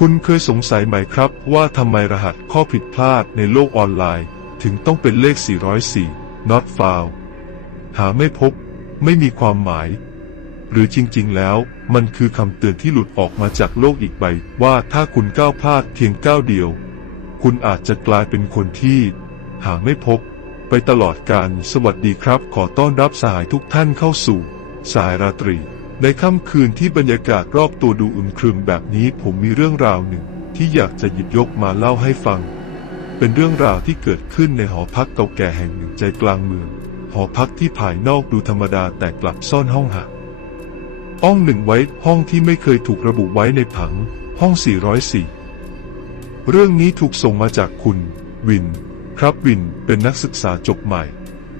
คุณเคยสงสัยไหมครับว่าทำไมรหัสข้อผิดพลาดในโลกออนไลน์ ถึงต้องเป็นเลข 404 not found หาไม่พบ ไม่มีความหมาย หรือจริงๆ แล้วมันคือคำเตือนที่หลุดออกมาจากโลกอีกใบ ว่าถ้าคุณก้าวพลาดเพียงก้าวเดียว คุณอาจจะกลายเป็นคนที่ หาไม่พบ ไปตลอดการสวัสดีครับ ขอต้อนรับสหายทุกท่านเข้าสู่ สายราตรี ในค่ำคืนที่บรรยากาศรอบตัวดูอึมครึมแบบนี้ผมมีเรื่องราวหนึ่งที่อยากจะหยิบยกมาเล่าให้ฟัง เป็นเรื่องราวที่เกิดขึ้นในหอพักเก่าแก่แห่งหนึ่งใจกลางเมือง หอพักที่ภายนอกดูธรรมดาแต่กลับซ่อนห้องหักห้องหนึ่งไว้ห้องที่ไม่เคยถูกระบุไว้ในผัง ห้อง 404 เรื่องนี้ถูกส่งมาจากคุณ วิน ครับวินเป็นนักศึกษาจบใหม่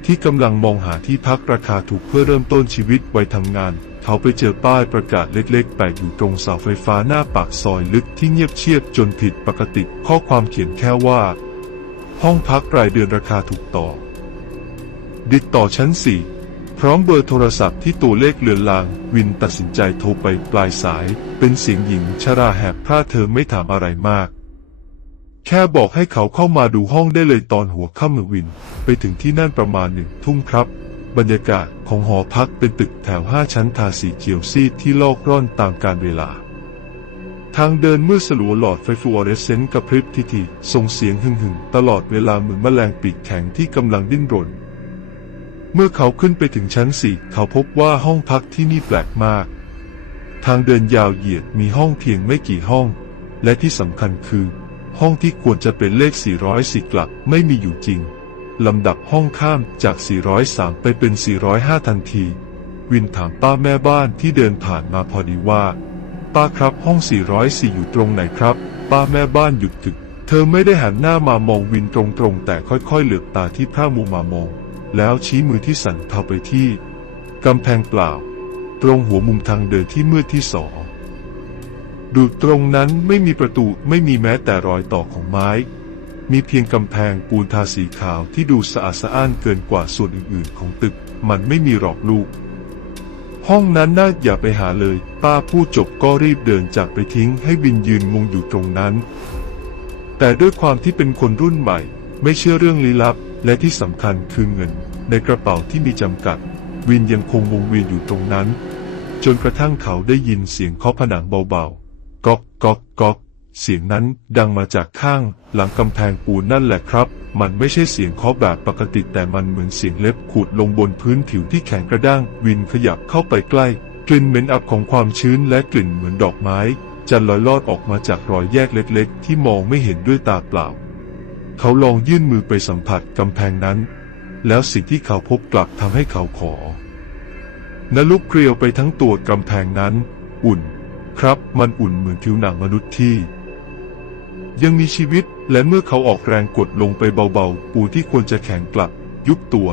ที่กำลังมองหาที่พักราคาถูกเพื่อเริ่มต้นชีวิตวัยทำงาน เขาไปเจอป้ายประกาศเล็กๆแปะอยู่ตรงเสาไฟฟ้าหน้าปากซอยลึกที่เงียบเชียบจนผิดปกติ ข้อความเขียนแค่ว่า ห้องพักรายเดือนราคาถูกต่อติดต่อชั้น4พร้อมเบอร์โทรศัพท์ที่ตัวเลขเลือนลาง วินตัดสินใจโทรไปปลายสาย เป็นเสียงหญิงชราแหบพร่าเธอไม่ถามอะไรมาก แค่บอกให้เขาเข้ามาดูห้องได้เลยตอนหัวค่ำวิน ไปถึงที่นั่นประมาณหนึ่งทุ่มครับ บรรยากาศของหอพักเป็นตึกแถวห้าชั้นทาสีเขียวซีดที่ลอกร่อนตามกาลเวลา ทางเดินมืดสลัวหลอดไฟฟลูออเรสเซนต์กระพริบทีทีส่งเสียงหึ่งหึ่งตลอดเวลาเหมือนแมลงปีกแข็งที่กำลังดิ้นรน เมื่อเขาขึ้นไปถึงชั้นสี่เขาพบว่าห้องพักที่นี่แปลกมาก ทางเดินยาวเหยียดมีห้องเพียงไม่กี่ห้อง และที่สำคัญคือ ห้องที่ควรจะเป็นเลข 404 กลับไม่มีอยู่จริง ลำดับห้องข้ามจาก 403 ไปเป็น 405 ทันที วินถามป้าแม่บ้านที่เดินผ่านมาพอดีว่า ป้าครับห้อง 404 อยู่ตรงไหนครับ ป้าแม่บ้านหยุดกึก เธอไม่ได้หันหน้ามามองวินตรงๆ แต่ค่อยๆ เหลือบตาที่พระมุมมามอง แล้วชี้มือที่สั่นเทาไปที่กำแพงเปล่า ตรงหัวมุมทางเดินที่มืดที่สอง ดูตรงนั้นไม่มีประตูไม่มีแม้แต่รอยต่อของไม้ มีเพียงกำแพงปูนทาสีขาวที่ดูสะอาดสะอ้านเกินกว่าส่วนอื่นๆ ของตึก มันไม่มีหรอกลูก ห้องนั้นน่าอย่าไปหาเลย ป้าพูดจบก็รีบเดินจากไปทิ้งให้วินยืนงงอยู่ตรงนั้น แต่ด้วยความที่เป็นคนรุ่นใหม่ ไม่เชื่อเรื่องลี้ลับ และที่สำคัญคือเงิน ในกระเป๋าที่มีจำกัด วินยังคงวงเวียนอยู่ตรงนั้น จนกระทั่งเขาได้ยินเสียงเคาะผนังเบาๆ ก๊อกก๊อกก๊อกเสียงนั้นดังมาจากข้างหลังกำแพงปูนนั่นแหละครับ มันไม่ใช่เสียงเคาะแบบปกติแต่มันเหมือนเสียงเล็บขูดลงบนพื้นผิวที่แข็งกระด้าง วินขยับเข้าไปใกล้ กลิ่นเหม็นอับของความชื้นและกลิ่นเหมือนดอกไม้จะลอยลอดออกมาจากรอยแยกเล็ก ๆ ที่มองไม่เห็นด้วยตาเปล่า เขาลองยื่นมือไปสัมผัสกำแพงนั้น แล้วสิ่งที่เขาพบกลับทำให้เขาขอนลุกเกลียวไปทั้งตัวกำแพงนั้น อุ่น ครับ มันอุ่นเหมือนผิวหนังมนุษย์ที่ ยังมีชีวิตและเมื่อเขาออกแรงกดลงไปเบาๆ ปูที่ควรจะแข็งกลับ ยุบตัว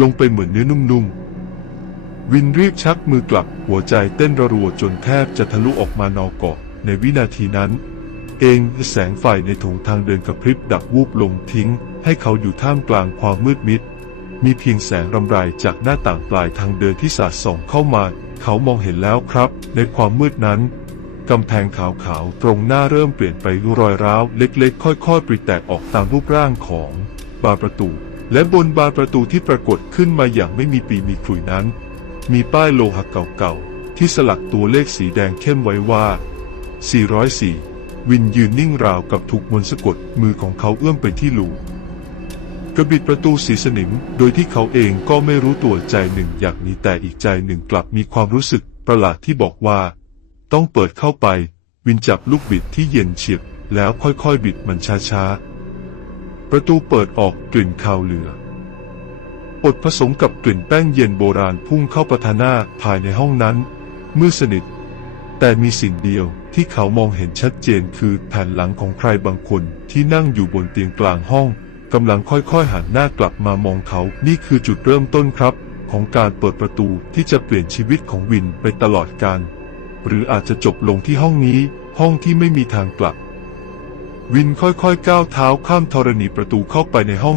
ลงไปเหมือนเนื้อนุ่มๆ วินรีบชักมือกลับหัวใจเต้นระรัวจนแทบจะทะลุออกมานอกเกาะในวินาทีนั้น เองแสงไฟในถงทางเดินกระพริบดับวูบลงทิ้ง ให้เขาอยู่ท่ามกลางความมืดมิด มีเพียงแสงรำไรจากหน้าต่างปลายทางเดินที่สาดส่องเข้ามา เขามองเห็นแล้วครับ ในความมืดนั้น กำแพงขาวๆ ตรงหน้าเริ่มเปลี่ยนไปรอยร้าวเล็กๆ ค่อยๆ ปริแตกออกตามรูปร่างของบานประตู และบนบานประตูที่ปรากฏขึ้นมาอย่างไม่มีปีมีขลุ่ยนั้น มีป้ายโลหะเก่าๆ ที่สลักตัวเลขสีแดงเข้มไว้ว่า 404 วินยืนนิ่งราวกับถูกมนสะกดมือของเขาเอื้อมไปที่ลูกระบิดประตูสีสนิม โดยที่เขาเองก็ไม่รู้ตัวใจหนึ่งอยากหนีแต่อีกใจหนึ่งกลับมีความรู้สึกประหลาดที่บอกว่า ต้องเปิดเข้าไป วินจับลูกบิดที่เย็นเฉียบ แล้วค่อยๆบิดมันช้าๆ ประตูเปิดออกกลิ่นคาวเหลืออดผสมกับกลิ่นแป้งเย็นโบราณพุ่งเข้าประทาหน้าภายในห้องนั้น มืดสนิท แต่มีสิ่งเดียวที่เขามองเห็นชัดเจนคือแผ่นหลังของใครบางคนที่นั่งอยู่บนเตียงกลางห้องกำลังค่อยๆหันหน้ากลับมามองเขา นี่คือจุดเริ่มต้นครับ ของการเปิดประตูที่จะเปลี่ยนชีวิตของวินไปตลอดกาล หรืออาจจะจบลงที่ห้องนี้ ห้องที่ไม่มีทางกลับ วินค่อยๆก้าวเท้าข้ามธรณีประตูเข้าไปในห้อง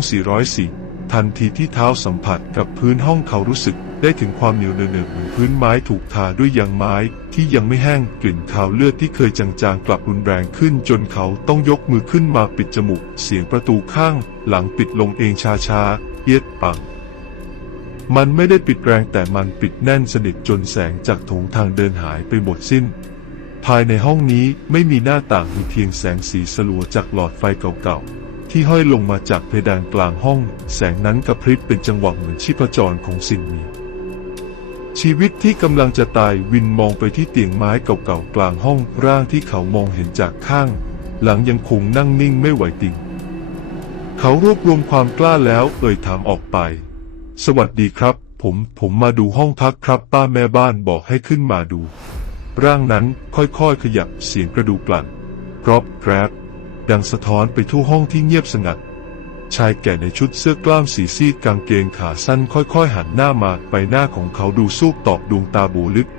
404 ทันทีที่เท้าสัมผัสกับพื้นห้องเขารู้สึกได้ถึงความเหนียวเนอะๆเหมือนพื้นไม้ถูกทาด้วยยางไม้ที่ยังไม่แห้งกลิ่นคาวเลือดที่เคยจางๆ กลับรุนแรงขึ้นจนเขาต้องยกมือขึ้นมาปิดจมูก เสียงประตูข้าง หลังปิดลงเองช้าๆเอียดปัง มันไม่ได้ปิดแรงแต่มันปิดแน่นสนิทจนแสงจากโถงทางเดินหายไปหมดสิ้น ภายในห้องนี้ไม่มีหน้าต่างมีเพียงแสงสีสลัวจากหลอดไฟเก่าๆ ที่ห้อยลงมาจากเพดานกลางห้อง แสงนั้นกระพริบเป็นจังหวะเหมือนชีพจรของสิ่งมี ชีวิตที่กำลังจะตายวินมองไปที่เตียงไม้เก่าๆกลางห้องร่างที่เขามองเห็นจากข้าง หลังยังคงนั่งนิ่งไม่ไหวติง เขารวบรวมความกล้าแล้วเอ่ยถามออกไป สวัสดีครับ ผมผมมาดูห้องพักครับ ป้าแม่บ้านบอกให้ขึ้นมาดู ร่างนั้นค่อยๆขยับเสียงกระดูกลั่นกรอบแกรบดังสะท้อนไปทั่วห้องที่เงียบสงัด ชายแก่ในชุดเสื้อกล้ามสีซีดกางเกงขาสั้นค่อยๆ หันหน้ามาใบหน้าของเขาดูซูบตอบดวงตาโบลึก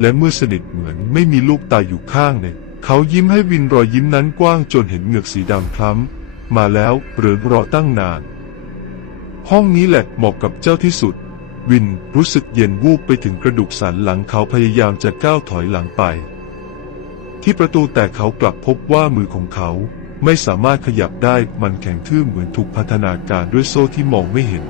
และเมื่อสนิทเหมือนไม่มีลูกตาอยู่ข้างเนี่ยเขายิ้มให้วินรอยยิ้มนั้นกว้างจนเห็นเหงือกสีดำคล้ำ มาแล้วหรือรอตั้งนาน ห้องนี้แหละเหมาะกับเจ้าที่สุด วินรู้สึกเย็นวูบไปถึงกระดูกสันหลังเขาพยายามจะก้าวถอยหลังไป ที่ประตูแต่เขากลับพบว่ามือของเขาไม่สามารถขยับได้มันแข็งทื่อเหมือนถูกพัฒนาการด้วยโซ่ที่มองไม่เห็น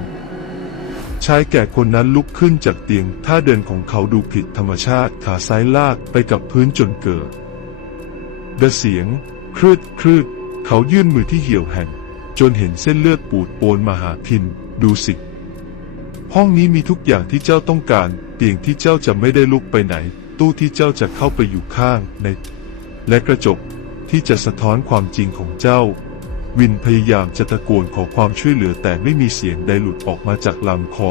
ชายแก่คนนั้นลุกขึ้นจากเตียงท่าเดินของเขาดูผิดธรรมชาติขาซ้ายลากไปกับพื้นจนเกิดเดเสียงครืดครืดเขายื่นมือที่เหี่ยวแห่งจนเห็นเส้นเลือดปูดโปนมาหาพิน ดูสิ ห้องนี้มีทุกอย่างที่เจ้าต้องการ เตียงที่เจ้าจะไม่ได้ลุกไปไหน ตู้ที่เจ้าจะเข้าไปอยู่ข้างใน และกระจกที่จะสะท้อนความจริงของเจ้า วินพยายามจะตะโกนขอความช่วยเหลือแต่ไม่มีเสียงใดหลุดออกมาจากลำคอ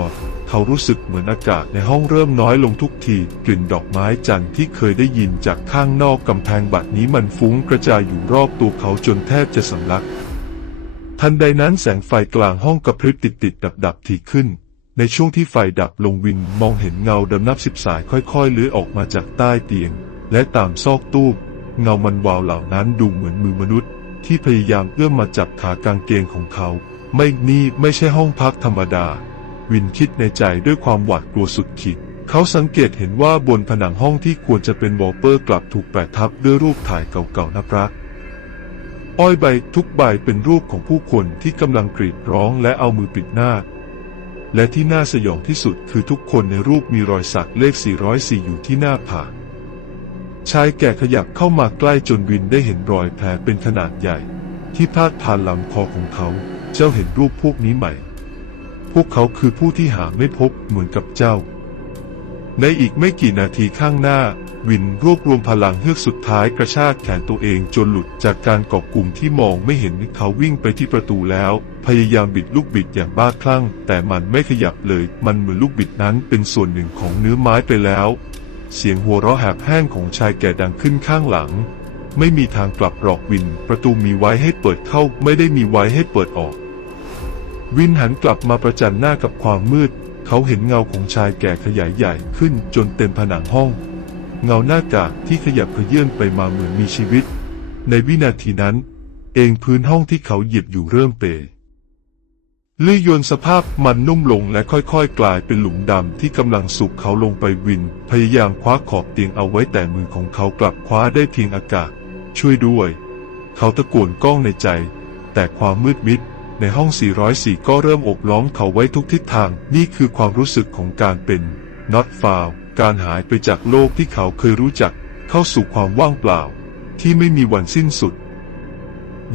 เขารู้สึกเหมือนอากาศในห้องเริ่มน้อยลงทุกที กลิ่นดอกไม้จันทร์ที่เคยได้ยินจากข้างนอกกำแพงบัดนี้มันฟุ้งกระจายอยู่รอบตัวเขาจนแทบจะสำลัก ทันใดนั้นแสงไฟกลางห้องกระพริบติดติดดับดับทีขึ้น ในช่วงที่ไฟดับลงวินมองเห็นเงาดำนับสิบสายค่อยๆเลื้อยออกมาจากใต้เตียง และตามซอกตู้เงามันวาวเหล่านั้นดูเหมือนมือมนุษย์ ที่พยายามเอื้อมมาจับขากางเกงของเขา ไม่นี่ไม่ใช่ห้องพักธรรมดา วินคิดในใจด้วยความหวาดกลัวสุดขีดเขาสังเกตเห็นว่าบนผนังห้องที่ควรจะเป็นวอลเปอร์กลับถูกแปะทับด้วยรูปถ่ายเก่าๆนับรัก อ้อยใบทุกใบเป็นรูปของผู้คนที่กำลังกรีดร้องและเอามือปิดหน้า และที่น่าสยองที่สุดคือทุกคนในรูปมีรอยสักเลข 404 อยู่ที่หน้าผากชายแก่ขยับเข้ามาใกล้จนวินได้เห็นรอยแผลเป็นขนาดใหญ่ ที่พาดผ่านลำคอของเขา เจ้าเห็นรูปพวกนี้ไหม พวกเขาคือผู้ที่หาไม่พบเหมือนกับเจ้า ในอีกไม่กี่นาทีข้างหน้า วินรวบรวมพลังเฮือกสุดท้ายกระชากแขนตัวเองจนหลุดจากการเกาะกลุ่มที่มองไม่เห็นเขาวิ่งไปที่ประตูแล้ว พยายามบิดลูกบิดอย่างบ้าคลั่ง แต่มันไม่ขยับเลย มันเหมือนลูกบิดนั้นเป็นส่วนหนึ่งของเนื้อไม้ไปแล้ว เสียงหัวเราะแหบแห้งของชายแก่ดังขึ้นข้างหลัง ไม่มีทางกลับหรอกวิน ประตูมีไว้ให้เปิดเข้าไม่ได้มีไว้ให้เปิดออก วินหันกลับมาประจันหน้ากับความมืด เขาเห็นเงาของชายแก่ขยายใหญ่ขึ้นจนเต็มผนังห้อง เงาหน้ากากที่ขยับเขยื่อนไปมาเหมือนมีชีวิต ในวินาทีนั้น เองพื้นห้องที่เขาเหยียบอยู่เริ่มเปรลื่ยนสภาพมันนุ่มลงและค่อยๆ กลายเป็นหลุมดำที่กำลังสุกเขาลงไปวิน พยายามคว้าขอบเตียงเอาไว้แต่มือของเขากลับคว้าได้เพียงอากาศ ช่วยด้วย เขาตะโกนก้องในใจ แต่ความมืดมิด ในห้อง 404 ก็เริ่มอบล้อมเขาไว้ทุกทิศทาง นี่คือความรู้สึกของการเป็น not found การหายไปจากโลกที่เขาเคยรู้จักเข้าสู่ความว่างเปล่า ที่ไม่มีวันสิ้นสุด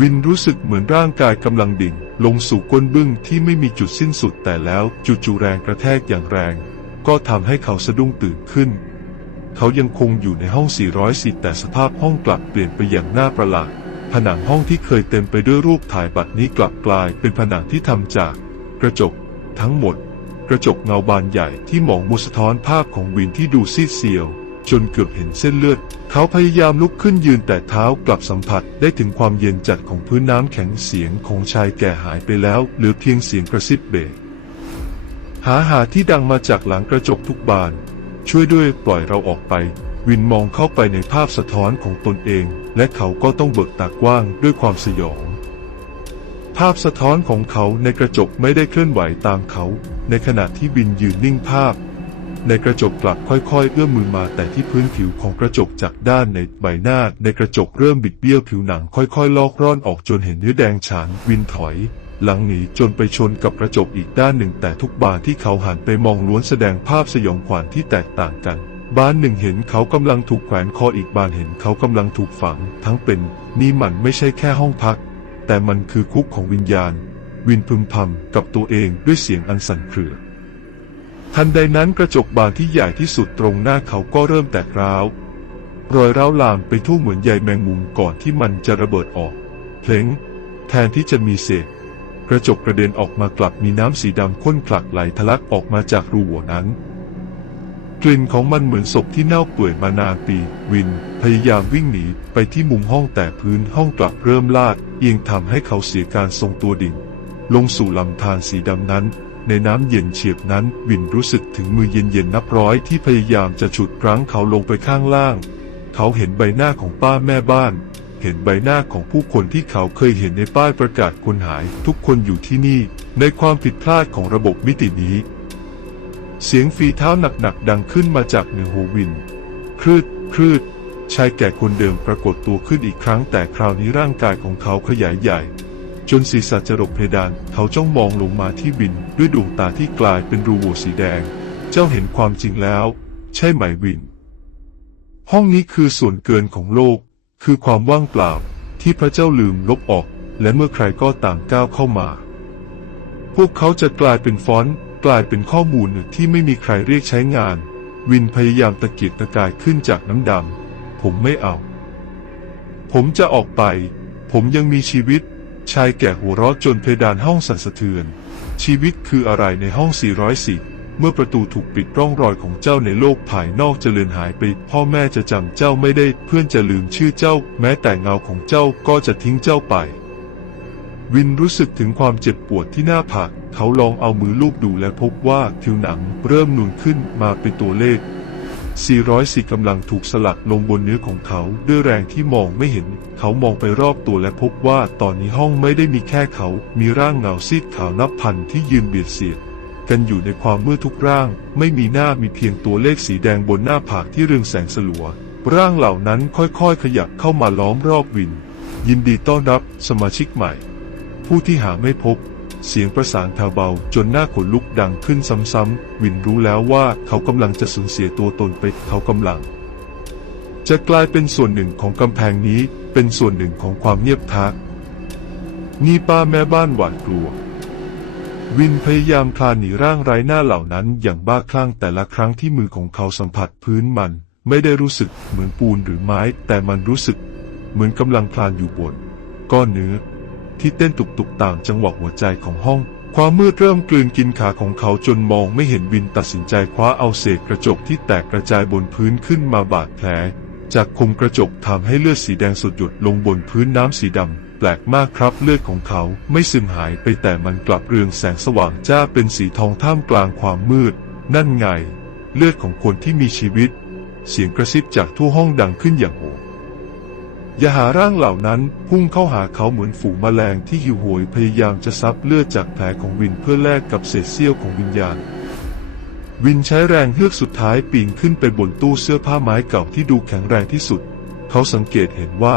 วินรู้สึกเหมือนร่างกายกำลังดิ่ง ลงสู่ก้นบึ้งที่ไม่มีจุดสิ้นสุดแต่แล้วจู่ๆแรงกระแทกอย่างแรง ก็ทำให้เขาสะดุ้งตื่นขึ้น เขายังคงอยู่ในห้อง 404 แต่สภาพห้องกลับเปลี่ยนไปอย่างน่าประหลาดผนังห้องที่เคยเต็มไปด้วยรูปถ่ายบัตรนี้กลับกลายเป็นผนังที่ทำจาก กระจก ทั้งหมด กระจกเงาบานใหญ่ที่มองมุสะท้อนภาพของวินที่ดูซีดเซียว จนเกือบเห็นเส้นเลือด เขาพยายามลุกขึ้นยืนแต่เท้ากลับสัมผัสได้ถึงความเย็นจัดของพื้นน้ำแข็งเสียงของชายแก่หายไปแล้วเหลือเพียงเสียงกระซิบเบรหาหาที่ดังมาจากหลังกระจกทุกบาน ช่วยด้วยปล่อยเราออกไป วินมองเข้าไปในภาพสะท้อนของตนเอง และเขาก็ต้องเบิกตากว้างด้วยความสยอง ภาพสะท้อนของเขาในกระจกไม่ได้เคลื่อนไหวตามเขา ในขณะที่วินยืนนิ่งภาพ ในกระจกกลับค่อยๆ เอื้อมมือมาแต่ที่พื้นผิวของกระจกจากด้านในใบหน้า ในกระจกเริ่มบิดเบี้ยวผิวหนังค่อยๆ ลอกร่อนออกจนเห็นเนื้อแดงฉานวินถอย หลังหนีจนไปชนกับกระจกอีกด้านหนึ่ง แต่ทุกบานที่เขาหันไปมองล้วนแสดงภาพสยองขวัญที่แตกต่างกันบ้านหนึ่งเห็นเขากำลังถูกแขวนคออีกบานเห็นเขากำลังถูกฝัง ทั้งเป็น นี่มันไม่ใช่แค่ห้องพัก แต่มันคือคุกของวิญญาณ วินพึมพำกับตัวเองด้วยเสียงอันสั่นเครือ ทันใดนั้นกระจกบานที่ใหญ่ที่สุดตรงหน้าเขาก็เริ่มแตกร้าว รอยร้าวลามไปทั่วเหมือนใยแมงมุมก่อนที่มันจะระเบิดออก เพลงแทนที่จะมีเศษ กระจกกระเด็นออกมากลับมีน้ำสีดำข้นคลักไหลทะลักออกมาจากรูโหว่นั้น กลิ่นของมันเหมือนศพที่เน่าเปื่อยมานานปีวิน พยายามวิ่งหนีไปที่มุมห้องแต่พื้นห้องกลับเริ่มลาด เอียงทำให้เขาเสียการทรงตัวดิ่ง ลงสู่ลำธารสีดำนั้น ในน้ำเย็นเฉียบนั้น วินรู้สึกถึงมือเย็นๆนับร้อยที่พยายามจะฉุดรั้งเขาลงไปข้างล่าง เขาเห็นใบหน้าของป้าแม่บ้าน เห็นใบหน้าของผู้คนที่เขาเคยเห็นในป้ายประกาศคนหาย ทุกคนอยู่ที่นี่ ในความผิดพลาดของระบบมิตินี้ เสียงฝีเท้าหนักๆดังขึ้นมาจากเหนือหูวินคลืดคลืดชายแก่คนเดิมปรากฏตัวขึ้นอีกครั้งแต่คราวนี้ร่างกายของเขาขยายใหญ่ จนศีรษะจะรบเพดาน เขาจ้องมองลงมาที่วิน ด้วยดวงตาที่กลายเป็นรูโหว่สีแดง เจ้าเห็นความจริงแล้ว ใช่ไหมวิน ห้องนี้คือส่วนเกินของโลก คือความว่างเปล่า ที่พระเจ้าลืมลบออก และเมื่อใครก็ต่างก้าวเข้ามา พวกเขาจะกลายเป็นฟอนต์ กลายเป็นข้อมูลที่ไม่มีใครเรียกใช้งาน วินพยายามตะเกียกตะกายขึ้นจากน้ำดำ ผมไม่เอา ผมจะออกไป ผมยังมีชีวิต ชายแก่หัวเราะจนเพดานห้องสั่นสะเทือน ชีวิตคืออะไรในห้อง404เมื่อประตูถูกปิดร่องรอยของเจ้าในโลกภายนอกจะเลือนหายไป พ่อแม่จะจำเจ้าไม่ได้ เพื่อนจะลืมชื่อเจ้า แม้แต่เงาของเจ้าก็จะทิ้งเจ้าไป วินรู้สึกถึงความเจ็บปวดที่หน้าผาก เขาลองเอามือลูบดูและพบว่าผิวหนังเริ่มนูนขึ้นมาเป็นตัวเลข 404กำลังถูกสลักลงบนเนื้อของเขาด้วยแรงที่มองไม่เห็น เขามองไปรอบตัวและพบว่าตอนนี้ห้องไม่ได้มีแค่เขา มีร่างเงาซีดขาวนับพันที่ยืนเบียดเสียดกันอยู่ในความมืดทุกร่าง ไม่มีหน้ามีเพียงตัวเลขสีแดงบนหน้าผากที่เรืองแสงสลัว ร่างเหล่านั้นค่อยๆ ขยับเข้ามาล้อมรอบวิน ยินดีต้อนรับสมาชิกใหม่ ผู้ที่หาไม่พบ เสียงประสานแผ่วเบาจนหน้าขนลุกดังขึ้นซ้ำๆ วินรู้แล้วว่าเขากำลังจะสูญเสียตัวตนไปเขากำลัง จะกลายเป็นส่วนหนึ่งของกำแพงนี้เป็นส่วนหนึ่งของความเงียบทักนี่ป้าแม่บ้านหวาดกลัว วินพยายามคลานหนีร่างไร้หน้าเหล่านั้นอย่างบ้าคลั่งแต่ละครั้งที่มือของเขาสัมผัสพื้นมัน ไม่ได้รู้สึกเหมือนปูนหรือไม้ แต่มันรู้สึก เหมือนกำลังคลานอยู่บนก้อนเนื้อ ที่เต้นตุกๆตามจังหวะหัวใจของห้อง ความมืดเริ่มกลืนกินขาของเขาจนมองไม่เห็นวินตัดสินใจคว้าเอาเศษกระจกที่แตกกระจายบนพื้นขึ้นมาบาดแผล จากคมกระจกทำให้เลือดสีแดงสดหยดลงบนพื้นน้ำสีดำแปลกมากครับเลือดของเขาไม่ซึมหายไปแต่มันกลับเรืองแสงสว่างจ้าเป็นสีทองท่ามกลางความมืด นั่นไง เลือดของคนที่มีชีวิต เสียงกระซิบจากทั่วห้องดังขึ้นอย่างโห ย่าหาร่างเหล่านั้นพุ่งเข้าหาเขาเหมือนฝูงแมลงที่หิวโหยพยายามจะซับเลือดจากแผลของวินเพื่อแลกกับเศษเสี้ยวของวิญญาณ วินใช้แรงเฮือกสุดท้ายปีนขึ้นไปบนตู้เสื้อผ้าไม้เก่าที่ดูแข็งแรงที่สุด เขาสังเกตเห็นว่า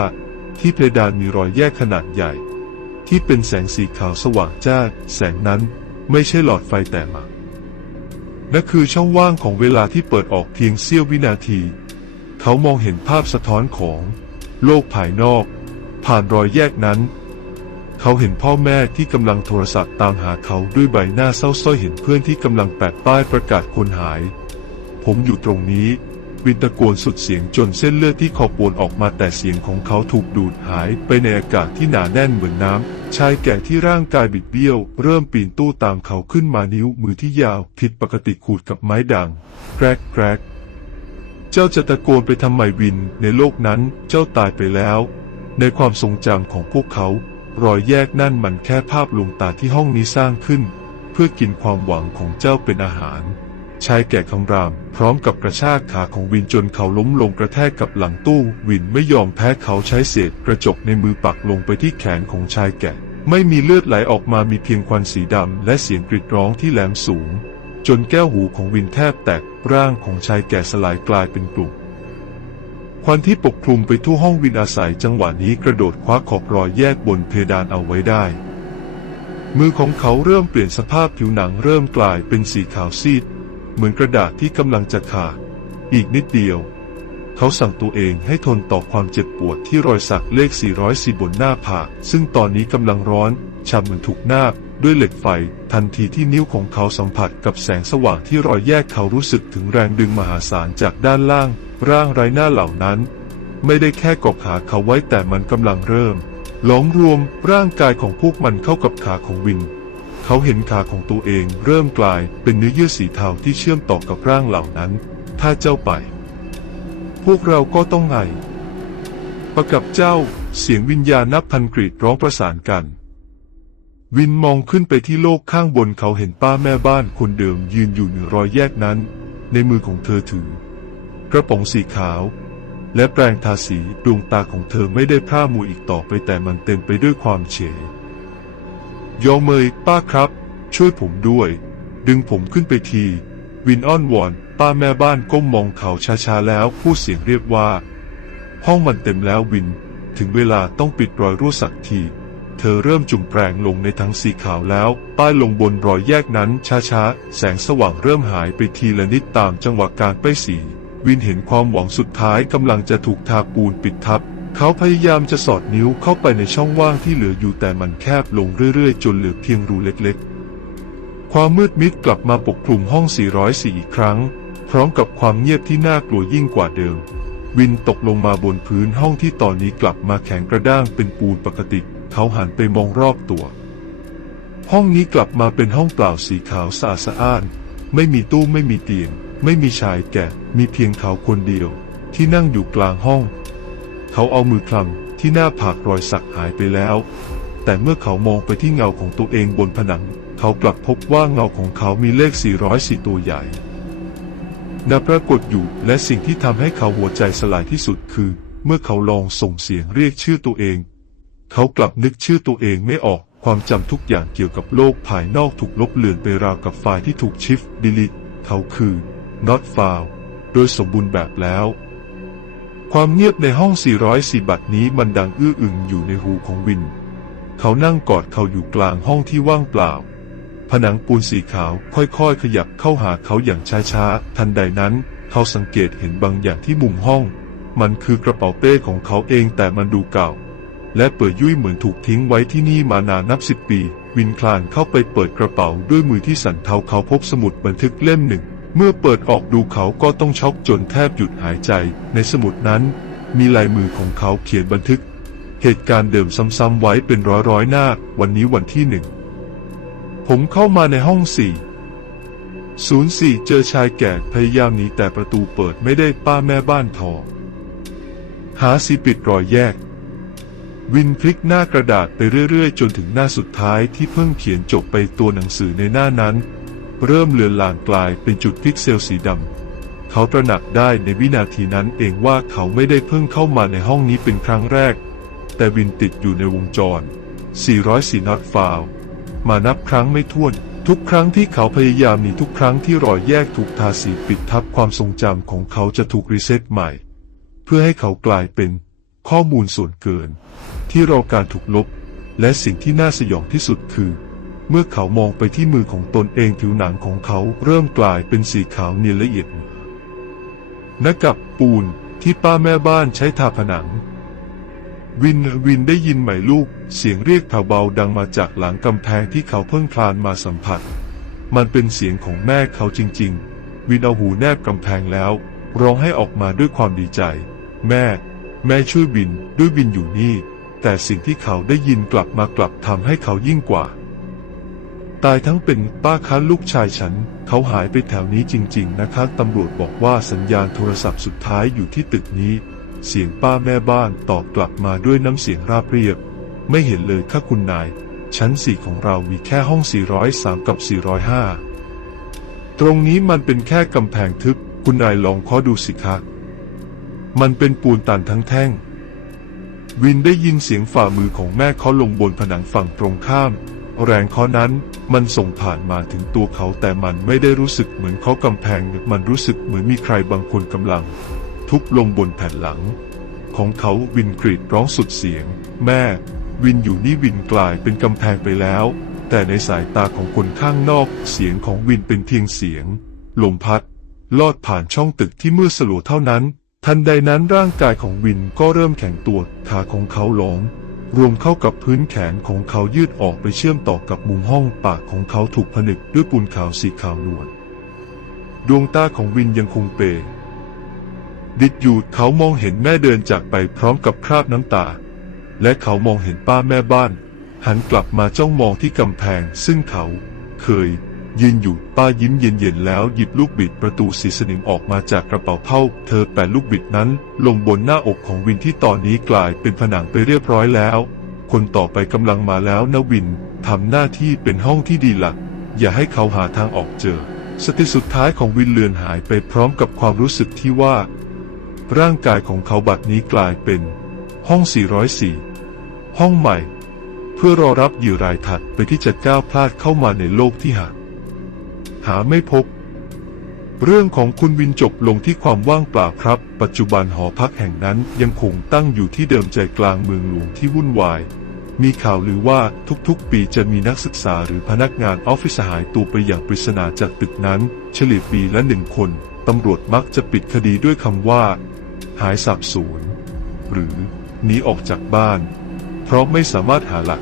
ที่เพดานมีรอยแยกขนาดใหญ่ ที่เป็นแสงสีขาวสว่างจ้า แสงนั้นไม่ใช่หลอดไฟแต่หมากนั่นคือช่องว่างของเวลาที่เปิดออกเพียงเสี้ยววินาที เขามองเห็นภาพสะท้อนของ โลกภายนอก ผ่านรอยแยกนั้น เขาเห็นพ่อแม่ที่กำลังโทรศัพท์ตามหาเขาด้วยใบหน้าเศร้าส้อยเห็นเพื่อนที่กำลังแปะป้ายประกาศคนหาย ผมอยู่ตรงนี้ วินตะโกนสุดเสียงจนเส้นเลือดที่คอปวนออกมาแต่เสียงของเขาถูกดูดหายไปในอากาศที่หนาแน่นเหมือนน้ำชายแก่ที่ร่างกายบิดเบี้ยว เริ่มปีนตู้ตามเขาขึ้นมานิ้วมือที่ยาว ผิดปกติขูดกับไม้ดังแกรกแกรก เจ้าจะตะโกนไปทำไมวินในโลกนั้นเจ้าตายไปแล้ว ในความทรงจำของพวกเขา รอยแยกนั่นมันแค่ภาพลวงตาที่ห้องนี้สร้างขึ้น เพื่อกินความหวังของเจ้าเป็นอาหารชายแก่คำราม พร้อมกับกระชากขาของวินจนเขาล้มลงกระแทกกับหลังตู้ วินไม่ยอมแพ้เขาใช้เศษกระจกในมือปักลงไปที่แขนของชายแก่ ไม่มีเลือดไหลออกมามีเพียงควันสีดำและเสียงกรีดร้องที่แหลมสูง จนแก้วหูของวินแทบแตกร่างของชายแก่สลายกลายเป็นกลุ่มควันที่ปกคลุมไปทั่วห้องวินอาศัยจังหวะนี้กระโดดคว้าขอบรอยแยกบนเพดานเอาไว้ได้ มือของเขาเริ่มเปลี่ยนสภาพผิวหนังเริ่มกลายเป็นสีขาวซีด เหมือนกระดาษที่กำลังจะขาด อีกนิดเดียว เขาสั่งตัวเองให้ทนต่อความเจ็บปวดที่รอยสักเลข 404 บนหน้าผากซึ่งตอนนี้กำลังร้อนฉ่ำเหมือนถูกนาบ ด้วยเหล็กไฟ ทันทีที่นิ้วของเขาสัมผัสกับแสงสว่างที่รอยแยกเขารู้สึกถึงแรงดึงมหาศาลจากด้านล่าง ร่างไร้หน้าเหล่านั้น ไม่ได้แค่กบขาเขาไว้แต่มันกำลังเริ่มหลอมรวมร่างกายของพวกมันเข้ากับขาของวิน เขาเห็นขาของตัวเองเริ่มกลายเป็นเนื้อเยื่อสีเทาที่เชื่อมต่อกับร่างเหล่านั้น ถ้าเจ้าไป พวกเราก็ต้องไงประกับเจ้า เสียงวิญญาณนับพันกรีดร้องประสานกัน วินมองขึ้นไปที่โลกข้างบนเขาเห็นป้าแม่บ้านคนเดิมยืนอยู่เหนือรอยแยกนั้น ในมือของเธอถือกระป๋องสีขาว และแปรงทาสีดวงตาของเธอไม่ได้พร่ามัวอีกต่อไปแต่มันเต็มไปด้วยความเฉยยอมเมยป้าครับ ช่วยผมด้วย ดึงผมขึ้นไปที วินอ้อนวอน ป้าแม่บ้านก้มมองเขาช้าๆแล้วพูดเสียงเรียกว่า ห้องมันเต็มแล้ววิน ถึงเวลาต้องปิดรอยรั่วสักที ธอเริ่มจุ่มแปรงลงในถังสีขาวแล้ว ป้ายลงบนรอยแยกนั้นช้าๆ แสงสว่างเริ่มหายไปทีละนิดตามจังหวะการป้ายสี วินเห็นความหวังสุดท้ายกำลังจะถูกทาปูนปิดทับ เขาพยายามจะสอดนิ้วเข้าไปในช่องว่างที่เหลืออยู่แต่มันแคบลงเรื่อยๆ จนเหลือเพียงรูเล็กๆ ความมืดมิดกลับมาปกคลุมห้อง 404 อีกครั้ง พร้อมกับความเงียบที่น่ากลัวยิ่งกว่าเดิมวินตกลงมาบนพื้นห้องที่ตอนนี้กลับมาแข็งกระด้างเป็นปูนปกติ เขาหันไปมองรอบตัว ห้องนี้กลับมาเป็นห้องเปล่าสีขาวสะอาดสะอ้าน ไม่มีตู้ไม่มีเตียง ไม่มีชายแก่ มีเพียงเขาคนเดียว ที่นั่งอยู่กลางห้อง เขาเอามือคลำที่หน้าผากรอยสักหายไปแล้ว แต่เมื่อเขามองไปที่เงาของตัวเองบนผนัง เขากลับพบว่าเงาของเขามีเลข 404 ตัวใหญ่นับปรากฏอยู่และสิ่งที่ทำให้เขาหัวใจสลายที่สุดคือ เมื่อเขาลองส่งเสียงเรียกชื่อตัวเอง เขากลับนึกชื่อตัวเองไม่ออก ความจำทุกอย่างเกี่ยวกับโลกภายนอกถูกลบเลือนไปราวกับไฟล์ที่ถูกชิฟดิลิทเขาคือ not found โดยสมบูรณ์แบบแล้ว ความเงียบในห้อง 404 บัตรนี้มันดังอื้ออึงอยู่ในหูของวิน เขานั่งกอดเขาอยู่กลางห้องที่ว่างเปล่า ผนังปูนสีขาวค่อยๆ ขยับเข้าหาเขาอย่างช้าๆ ทันใดนั้น เขาสังเกตเห็นบางอย่างที่มุมห้อง มันคือกระเป๋าเป้ของเขาเองแต่มันดูเก่า และเปิดยุ่ยเหมือนถูกทิ้งไว้ที่นี่มานานนับสิบปี วินคลานเข้าไปเปิดกระเป๋าด้วยมือที่สั่นเทาเขาพบสมุดบันทึกเล่มหนึ่ง เมื่อเปิดออกดูเขาก็ต้องช็อกจนแทบหยุดหายใจ ในสมุดนั้น มีลายมือของเขาเขียนบันทึก เหตุการณ์เดิมซ้ำๆไว้เป็นร้อยๆหน้า วันนี้วันที่หนึ่ง ผมเข้ามาในห้องสี่ศูนย์สี่เจอชายแก่พยายามหนีแต่ประตูเปิดไม่ได้ป้าแม่บ้านทอ หาสีปิดรอยแยก วินพลิกหน้ากระดาษไปเรื่อยๆ จนถึงหน้าสุดท้ายที่เพิ่งเขียนจบไปตัวหนังสือในหน้านั้น เริ่มเลือนลางกลายเป็นจุดพิกเซลสีดำเขาตระหนักได้ในวินาทีนั้นเองว่าเขาไม่ได้เพิ่งเข้ามาในห้องนี้เป็นครั้งแรก แต่วินติดอยู่ในวงจร 404 not found มานับครั้งไม่ถ้วน ทุกครั้งที่เขาพยายามหนีทุกครั้งที่รอยแยกถูกทาสีปิดทับความทรงจำของเขาจะถูกรีเซ็ตใหม่ เพื่อให้เขากลายเป็น ข้อมูลส่วนเกิน ที่รอการถูกลบ และสิ่งที่น่าสยองที่สุดคือ เมื่อเขามองไปที่มือของตนเองผิวหนังของเขาเริ่มกลายเป็นสีขาวเนียนละเอียดนกับปูนที่ป้าแม่บ้านใช้ทาผนัง วินวินได้ยินไหมลูก เสียงเรียกเบาๆดังมาจากหลังกำแพงที่เขาเพิ่งคลานมาสัมผัส มันเป็นเสียงของแม่เขาจริง ๆ วินเอาหูแนบกำแพงแล้ว ร้องให้ออกมาด้วยความดีใจ แม่ แม่ช่วยบินด้วยบินอยู่นี่ แต่สิ่งที่เขาได้ยินกลับมากลับทำให้เขายิ่งกว่า ตายทั้งเป็นป้าค้าลูกชายฉัน เขาหายไปแถวนี้จริง ๆ นะคะตำรวจบอกว่าสัญญาณโทรศัพท์สุดท้ายอยู่ที่ตึกนี้ เสียงป้าแม่บ้านตอบกลับมาด้วยน้ำเสียงราบเรียบ ไม่เห็นเลยค่ะคุณนาย ชั้นสี่ของเรามีแค่ห้อง 403 กับ 405 ตรงนี้มันเป็นแค่กำแพงทึบ คุณนายลองเคาะดูสิคะ มันเป็นปูนตันทั้งแท่ง วินได้ยินเสียงฝ่ามือของแม่เคาลงบนผนังฝั่งตรงข้าม แรงเคอนั้นมันส่งผ่านมาถึงตัวเขาแต่มันไม่ได้รู้สึกเหมือนเขากำแพง มันรู้สึกเหมือนมีใครบางคนกำลัง ทุบลงบนแผ่นหลัง ของเขาวินกรีดร้องสุดเสียง แม่ วินอยู่นี่วินกลายเป็นกำแพงไปแล้ว แต่ในสายตาของคนข้างนอกเสียงของวินเป็นเพียงเสียง ลมพัด ลอดผ่านช่องตึกที่มืดสลัวเท่านั้น ทันใดนั้นร่างกายของวินก็เริ่มแข็งตัว ขาของเขาหลง รวมเข้ากับพื้นแขนของเขายืดออกไปเชื่อมต่อกับมุมห้องปากของเขาถูกผนึกด้วยปูนขาวสีขาวนวล ดวงตาของวินยังคงเปรดิดอยู่เขามองเห็นแม่เดินจากไปพร้อมกับคราบน้ำตา และเขามองเห็นป้าแม่บ้าน หันกลับมาจ้องมองที่กำแพงซึ่งเขาเคย ยืนอยู่ป้ายิ้มเย็นๆแล้วหยิบลูกบิดประตูสีสนิมออกมาจากกระเป๋าเผ้า เธอแปะลูกบิดนั้น ลงบนหน้าอกของวินที่ตอนนี้กลายเป็นผนังไปเรียบร้อยแล้ว คนต่อไปกำลังมาแล้วนะวินทำหน้าที่เป็นห้องที่ดีหลักอย่าให้เขาหาทางออกเจอ สติสุดท้ายของวินเลือนหายไปพร้อมกับความรู้สึกที่ว่า ร่างกายของเขาบัดนี้กลายเป็น ห้อง 404 ห้องใหม่ เพื่อรอรับเหยื่อรายถัดไปที่จะก้าวพลาดเข้ามาในโลกที่หา หาไม่พบ เรื่องของคุณวินจบลงที่ความว่างเปล่าครับ ปัจจุบันหอพักแห่งนั้นยังคงตั้งอยู่ที่เดิมใจกลางเมืองหลวงที่วุ่นวาย มีข่าวลือว่าทุกๆ ปีจะมีนักศึกษาหรือพนักงานออฟฟิศหายตัวไปอย่างปริศนาจากตึกนั้น เฉลี่ยปีละหนึ่งคน ตำรวจมักจะปิดคดีด้วยคำว่า หายสับสูญหรือหนีออกจากบ้าน เพราะไม่สามารถหาหลัก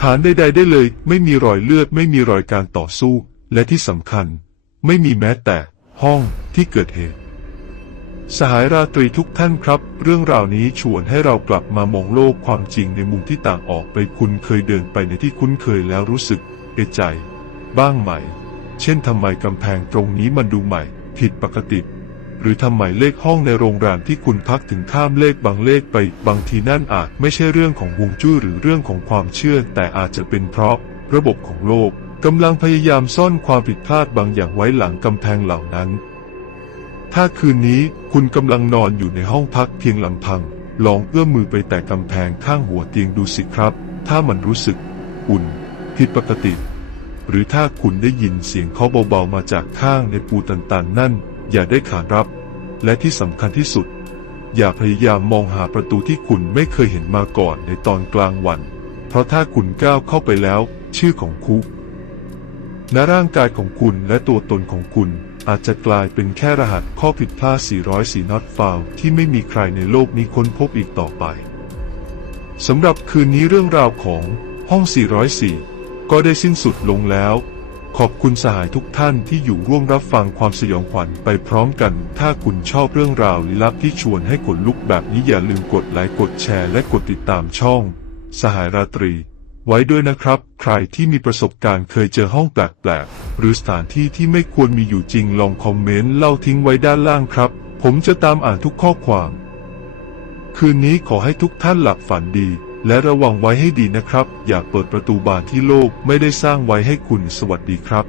ฐานใดๆได้เลย ไม่มีรอยเลือดไม่มีรอยการต่อสู้ และที่สำคัญไม่มีแม้แต่ห้องที่เกิดเหตุ สหายราตรีทุกท่านครับ เรื่องราวนี้ชวนให้เรากลับมามองโลกความจริงในมุมที่ต่างออกไปคุณเคยเดินไปในที่คุ้นเคยแล้วรู้สึกเอใจ บ้างไหม เช่นทำไมกำแพงตรงนี้มันดูใหม่ ผิดปกติหรือทำไมเลขห้องในโรงแรมที่คุณพักถึงข้ามเลขบางเลขไป บางทีนั่นอาจไม่ใช่เรื่องของฮวงจุ้ยหรือเรื่องของความเชื่อ แต่อาจจะเป็นเพราะระบบของโลก กำลังพยายามซ่อนความผิดพลาดบางอย่างไว้หลังกำแพงเหล่านั้น ถ้าคืนนี้คุณกำลังนอนอยู่ในห้องพักเพียงลำพัง ลองเอื้อมมือไปแตะกำแพงข้างหัวเตียงดูสิครับ ถ้ามันรู้สึก อุ่น ผิดปกติ หรือถ้าคุณได้ยินเสียงเคาะเบาๆมาจากข้างในปูตันๆนั่น อย่าได้ขานรับ และที่สำคัญที่สุด อย่าพยายามมองหาประตูที่คุณไม่เคยเห็นมาก่อนในตอนกลางวัน เพราะถ้าคุณก้าวเข้าไปแล้ว ชื่อของคุก ณร่างกายของคุณและตัวตนของคุณ อาจจะกลายเป็นแค่รหัสข้อผิดพลาด 404 not found ที่ไม่มีใครในโลกนี้ค้นพบอีกต่อไปสำหรับคืนนี้เรื่องราวของห้อง 404 ก็ได้สิ้นสุดลงแล้ว ขอบคุณสหายทุกท่านที่อยู่ร่วมรับฟังความสยองขวัญไปพร้อมกัน ถ้าคุณชอบเรื่องราวลี้ลับที่ชวนให้ขนลุกแบบนี้อย่าลืมกดไลค์กดแชร์และกดติดตามช่อง สหายราตรี ไว้ด้วยนะครับ ใครที่มีประสบการณ์เคยเจอห้องแปลกๆ หรือสถานที่ที่ไม่ควรมีอยู่จริงลองคอมเมนต์เล่าทิ้งไว้ด้านล่างครับ ผมจะตามอ่านทุกข้อความ คืนนี้ขอให้ทุกท่านหลับฝันดี และระวังไว้ให้ดีนะครับ อย่าเปิดประตูบานที่โลกไม่ได้สร้างไว้ให้คุณสวัสดีครับ